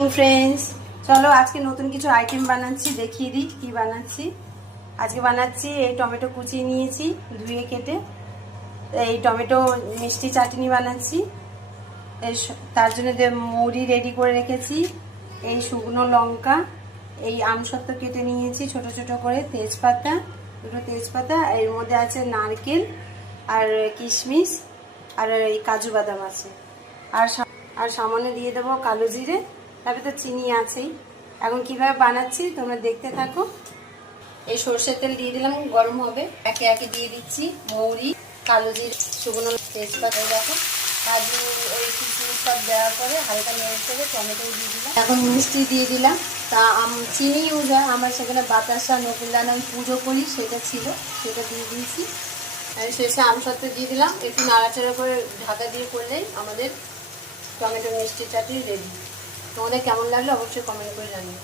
Friends चलो आज के नतून किछु आइटेम बानाচ্ছি দেখিয়ে দিই কি বানাচ্ছি। আজকে বানাচ্ছি এই টমেটো কুচিয়ে নিয়েছি ধুয়ে কেটে, এই টমেটো মিষ্টি চাটনি বানাচ্ছি। তার জন্য মুড়ি রেডি করে রেখেছি, এই শুকনো লঙ্কা, এই আমসত্ব কেটে নিয়েছি ছোট ছোট করে, তেজপাতা, দুটো তেজপাতা, এর মধ্যে আছে নারকেল আর কিশমিশ আর এই কাজু বাদাম আছে, আর সামান্য দিয়ে দেবো কালো জিরে, তারপরে তো চিনি আছেই। এখন কিভাবে বানাচ্ছি তোমরা দেখতে থাকো। এই সরষের তেল দিয়ে দিলাম, গরম হবে, একে একে দিয়ে দিচ্ছি মৌরি, কালো জিরে, শুকনো তেজপাতা, দেখো কাজু, ওই কিশমিশ সব দেওয়ার পরে হালকা নেড়ে চেড়ে টমেটো দিয়ে দিলাম। এখন মিষ্টি দিয়ে দিলাম, তা চিনি ইউজ হয়, আমরা সেখানে বাতাসা নকুলদানা আমি পুজো করি সেটা ছিল, সেটা দিয়ে দিয়েছি। আর শেষে আমসত্ব দিয়ে দিলাম, একটু নাড়াচাড়া করে ঢাকা দিয়ে করলেই আমাদের টমেটো মিষ্টি চাটনি রেডি। তোমাদের কেমন লাগলো অবশ্যই কমেন্ট করে জানিও।